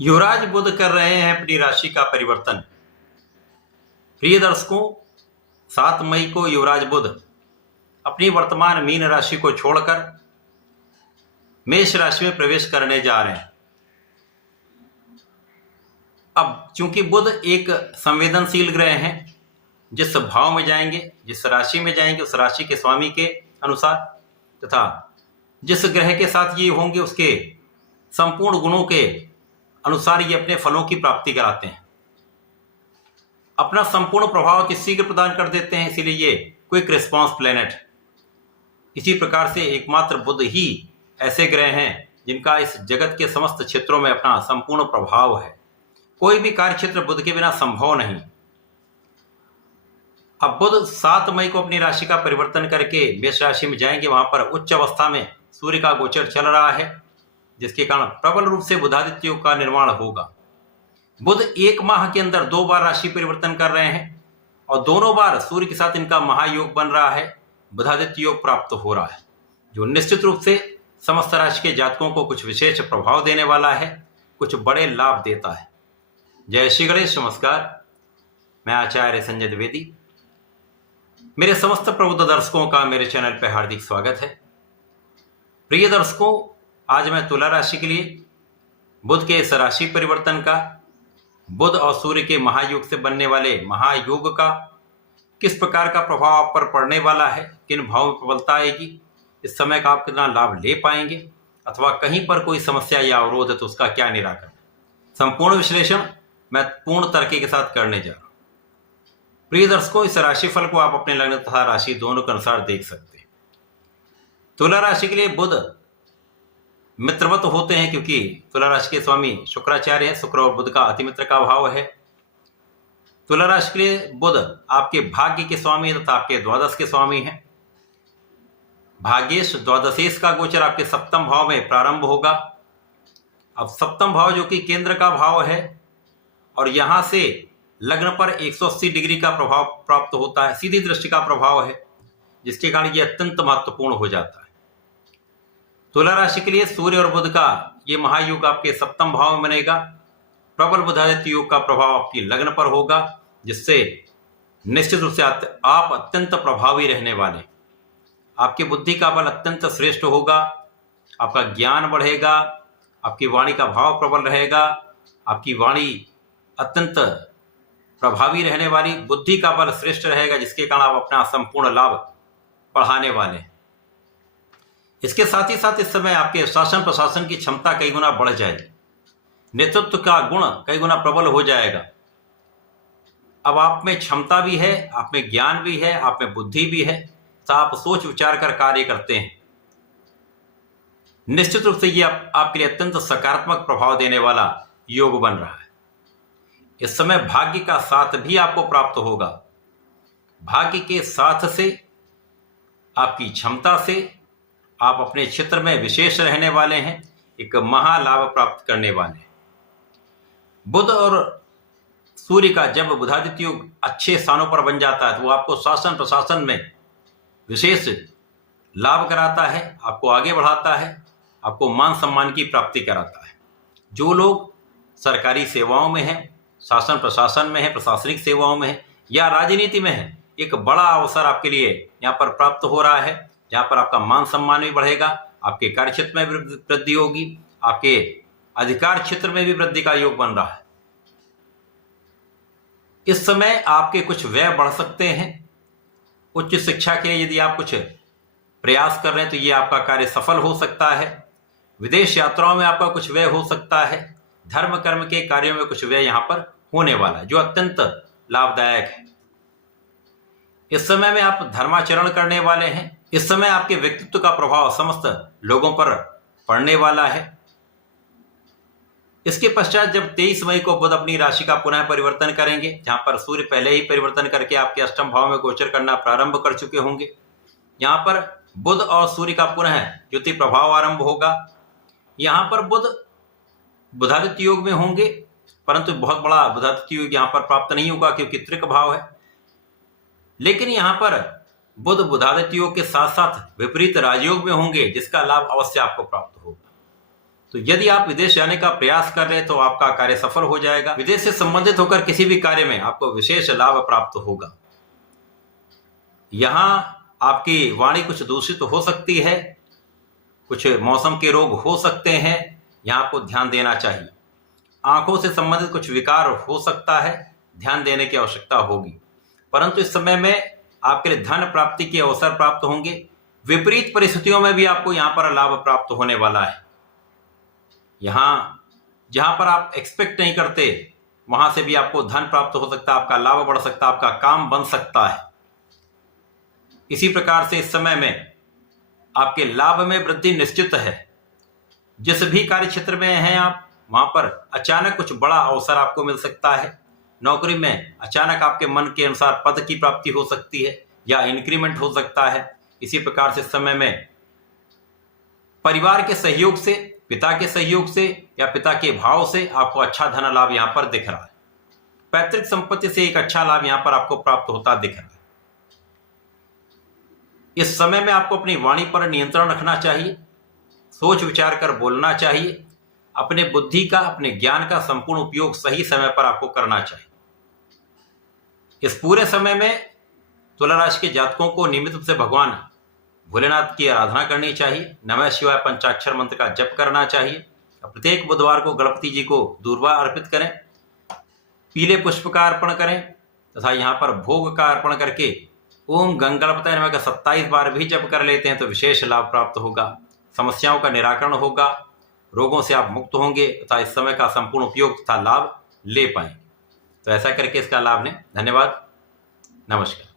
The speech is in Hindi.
युवराज बुध कर रहे हैं अपनी राशि का परिवर्तन। प्रिय दर्शकों, 7 मई को युवराज बुध अपनी वर्तमान मीन राशि को छोड़कर मेष राशि में प्रवेश करने जा रहे हैं। अब चूंकि बुध एक संवेदनशील ग्रह हैं, जिस भाव में जाएंगे, जिस राशि में जाएंगे, उस राशि के स्वामी के अनुसार तथा जिस ग्रह के साथ ये होंगे उसके संपूर्ण गुणों के अनुसार ये अपने फलों की प्राप्ति कराते हैं। अपना संपूर्ण प्रभाव अति शीघ्र प्रदान कर देते हैं, इसीलिए ये क्विक रिस्पॉन्स प्लेनेट है। इसी प्रकार से एकमात्र बुध ही ऐसे ग्रह हैं जिनका इस जगत के समस्त क्षेत्रों में अपना संपूर्ण प्रभाव है। कोई भी कार्य क्षेत्र बुध के बिना संभव नहीं। अब बुध 7 मई को अपनी राशि का परिवर्तन करके मेष राशि में जाएंगे। वहां पर उच्च अवस्था में सूर्य का गोचर चल रहा है, जिसके कारण प्रबल रूप से बुधादित्य योग का निर्माण होगा। बुध 1 माह के अंदर 2 बार राशि परिवर्तन कर रहे हैं और दोनों बार सूर्य के साथ इनका महायोग बन रहा है, बुधादित्य योग प्राप्त हो रहा है, जो निश्चित रूप से समस्त राशि के जातकों को कुछ विशेष प्रभाव देने वाला है, कुछ बड़े लाभ देता है। जय श्री गणेश। नमस्कार, मैं आचार्य संजय द्विवेदी। मेरे समस्त प्रबुद्ध दर्शकों का मेरे चैनल पर हार्दिक स्वागत है। प्रिय दर्शकों, आज मैं तुला राशि के लिए बुध के इस राशि परिवर्तन का, बुध और सूर्य के महायोग से बनने वाले महायोग का किस प्रकार का प्रभाव आप पर पड़ने वाला है, किन भाव में प्रबलता आएगी, इस समय का आप कितना लाभ ले पाएंगे, अथवा कहीं पर कोई समस्या या अवरोध है तो उसका क्या निराकरण, संपूर्ण विश्लेषण मैं पूर्ण तर्क के साथ करने जा रहा हूं। प्रिय दर्शकों, इस राशिफल को आप अपने लग्न तथा राशि दोनों के अनुसार देख सकते हैं। तुला राशि के लिए बुध मित्रवत होते हैं, क्योंकि तुला राशि के स्वामी शुक्राचार्य है। शुक्र और बुध का अति मित्र का भाव है। तुला राशि के लिए बुध आपके भाग्य के स्वामी तथा आपके द्वादश के स्वामी हैं। भाग्येश द्वादशेश का गोचर आपके सप्तम भाव में प्रारंभ होगा। अब सप्तम भाव जो कि केंद्र का भाव है और यहां से लग्न पर 180 डिग्री का प्रभाव प्राप्त होता है, सीधी दृष्टि का प्रभाव है, जिसके कारण यह अत्यंत महत्वपूर्ण हो जाता है। तुला राशि के लिए सूर्य और बुध का ये महायोग आपके सप्तम भाव में बनेगा। प्रबल बुधादित्य योग का प्रभाव आपकी लग्न पर होगा, जिससे निश्चित रूप से आप अत्यंत प्रभावी रहने वाले। आपकी बुद्धि का बल अत्यंत श्रेष्ठ होगा, आपका ज्ञान बढ़ेगा, आपकी वाणी का भाव प्रबल रहेगा, आपकी वाणी अत्यंत प्रभावी रहने वाली, बुद्धि का बल श्रेष्ठ रहेगा, जिसके कारण आप अपना संपूर्ण लाभ बढ़ाने वाले हैं। इसके साथ ही साथ इस समय आपके शासन प्रशासन की क्षमता कई गुना बढ़ जाएगी, नेतृत्व का गुण कई गुना प्रबल हो जाएगा। अब आप में क्षमता भी है, आप में ज्ञान भी है, आप में बुद्धि भी है, तो आप सोच विचार कर कार्य करते हैं। निश्चित रूप से ये आपके लिए अत्यंत सकारात्मक प्रभाव देने वाला योग बन रहा है। इस समय भाग्य का साथ भी आपको प्राप्त होगा। भाग्य के साथ से, आपकी क्षमता से आप अपने क्षेत्र में विशेष रहने वाले हैं, एक महालाभ प्राप्त करने वाले हैं। बुध और सूर्य का जब बुधादित्य योग अच्छे स्थानों पर बन जाता है तो वो आपको शासन प्रशासन में विशेष लाभ कराता है, आपको आगे बढ़ाता है, आपको मान सम्मान की प्राप्ति कराता है। जो लोग सरकारी सेवाओं में हैं, शासन प्रशासन में है, प्रशासनिक सेवाओं में है या राजनीति में है, एक बड़ा अवसर आपके लिए यहाँ पर प्राप्त हो रहा है, जहाँ पर आपका मान सम्मान भी बढ़ेगा, आपके कार्य क्षेत्र में भी वृद्धि होगी, आपके अधिकार क्षेत्र में भी वृद्धि का योग बन रहा है। इस समय आपके कुछ व्यय बढ़ सकते हैं। उच्च शिक्षा के लिए यदि आप कुछ प्रयास कर रहे हैं तो ये आपका कार्य सफल हो सकता है। विदेश यात्राओं में आपका कुछ व्यय हो सकता है। धर्म कर्म के कार्यों में कुछ व्यय यहाँ पर होने वाला है, जो अत्यंत लाभदायक है। इस समय में आप धर्माचरण करने वाले हैं। इस समय आपके व्यक्तित्व का प्रभाव समस्त लोगों पर पड़ने वाला है। इसके पश्चात जब 23 मई को बुध अपनी राशि का पुनः परिवर्तन करेंगे, जहां पर सूर्य पहले ही परिवर्तन करके आपके अष्टम भाव में गोचर करना प्रारंभ कर चुके होंगे, यहां पर बुध और सूर्य का पुनः युति प्रभाव आरंभ होगा। यहां पर बुध बुधादित्य योग में होंगे, परंतु बहुत बड़ा बुधादित्य योग यहां पर प्राप्त नहीं होगा, क्योंकि त्रिक भाव है। लेकिन यहां पर बुध बुधादित्य योग के साथ साथ विपरीत राजयोग में होंगे, जिसका लाभ अवश्य आपको प्राप्त होगा। तो यदि आप विदेश जाने का प्रयास कर रहे हैं तो आपका कार्य सफल हो जाएगा। विदेश से संबंधित होकर किसी भी कार्य में आपको विशेष लाभ प्राप्त होगा। यहां आपकी वाणी कुछ दूषित हो सकती है, कुछ मौसम के रोग हो सकते हैं, यहां आपको ध्यान देना चाहिए। आंखों से संबंधित कुछ विकार हो सकता है, ध्यान देने की आवश्यकता होगी। परंतु इस समय में आपके लिए धन प्राप्ति के अवसर प्राप्त होंगे। विपरीत परिस्थितियों में भी आपको यहां पर लाभ प्राप्त होने वाला है। यहां जहां पर आप एक्सपेक्ट नहीं करते वहां से भी आपको धन प्राप्त हो सकता है, आपका लाभ बढ़ सकता है, आपका काम बन सकता है। इसी प्रकार से इस समय में आपके लाभ में वृद्धि निश्चित है। जिस भी कार्य क्षेत्र में हैं आप, वहां पर अचानक कुछ बड़ा अवसर आपको मिल सकता है। नौकरी में अचानक आपके मन के अनुसार पद की प्राप्ति हो सकती है या इंक्रीमेंट हो सकता है। इसी प्रकार से इस समय में परिवार के सहयोग से, पिता के सहयोग से या पिता के भाव से आपको अच्छा धन लाभ यहां पर दिख रहा है। पैतृक संपत्ति से एक अच्छा लाभ यहां पर आपको प्राप्त होता दिख रहा है। इस समय में आपको अपनी वाणी पर नियंत्रण रखना चाहिए, सोच विचार कर बोलना चाहिए। अपने बुद्धि का, अपने ज्ञान का संपूर्ण उपयोग सही समय पर आपको करना चाहिए। इस पूरे समय में तुला राशि के जातकों को नियमित रूप से भगवान भोलेनाथ की आराधना करनी चाहिए। नमः शिवाय पंचाक्षर मंत्र का जप करना चाहिए। प्रत्येक बुधवार को गणपति जी को दूर्वा अर्पित करें, पीले पुष्प का अर्पण करें तथा यहाँ पर भोग का अर्पण करके ओम गंगणपतये नमः का 27 बार भी जप कर लेते हैं तो विशेष लाभ प्राप्त होगा। समस्याओं का निराकरण होगा, रोगों से आप मुक्त होंगे तथा इस समय का संपूर्ण उपयोग तथा लाभ ले पाएंगे। तो ऐसा करके इसका लाभ लें। धन्यवाद, नमस्कार।